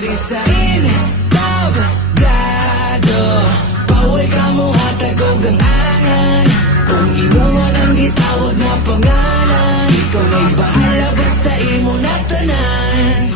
diri sa entablado. Bawal ka mo hatag o ganangan, kung imuha ng gitawag na pangalan. Ikaw na'y bahala basta imo na tanan.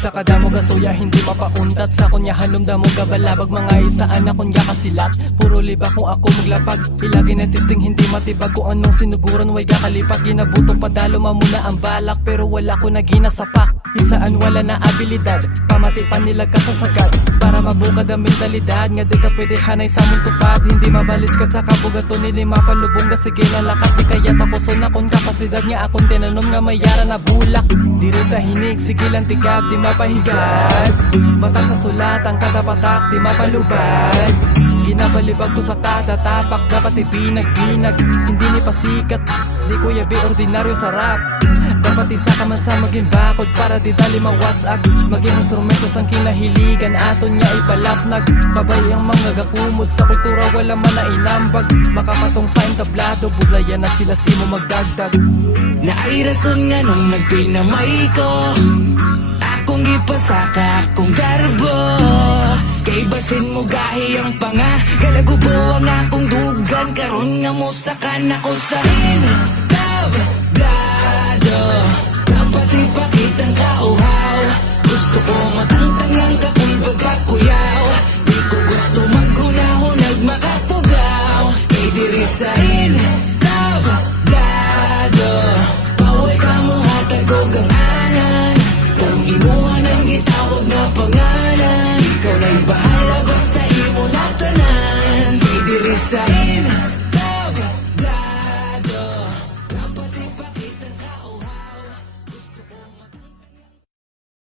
Sa kadamo gasuya hindi mapauntat, sa kunya halumdamo gabalabag mga isaan na kunya kasilat. Puro liba kung ako maglapag, ilagi na testing hindi matibag. Kung anong sinuguran way kakalipak, ginabutong padalo mamuna ang balak, pero wala ko na ginasapak. Isaan wala na abilidad, pamati panilag ka sa sagad, para mabukad ang mentalidad. Nga di ka pwede hanay sa mong tupad, hindi mabaliskat sa kabugaton nili mapalubong. Sige na lakat di kaya tapuson akong kapasidad, nga akong tinanom nga mayara na bulak. Diri sa hinig sige lang tigab di mapahigad, batak sa sulat ang kada patak di mapalubad. Ginabalibag ko sa kada tapak, dapat ibinag-binag, hindi ni pasikat. Di ko yabi ordinaryo sa rap, dapat isa ka man sa maging bakod, para di dali mawasag. Maging instrumento sang kinahiligan, aton niya ipalapnag. Babay ang mga gakumod sa kultura, wala man na inambag. Makapatong sa entablado, buglayan na sila simo magdagdag. Na ay rason nga nung nagpinamay ko, akong gipasaka akong garbo. Kay basin mo gahi ang panga, kalagubo ang akong dugan. Karon nga mo sakan ako sa entablado. Dapat ipakitang kauhaw, gusto ko matangtang ang kakulbag kakuyaw. Di ko gusto maghunahunag makatugaw, kay diri sa entablado. Bawal ka mo hatag o ganangan, kung imuha ng gitawag na pangalan. Ikaw na'y bahala basta imo na tanan, kay diri sa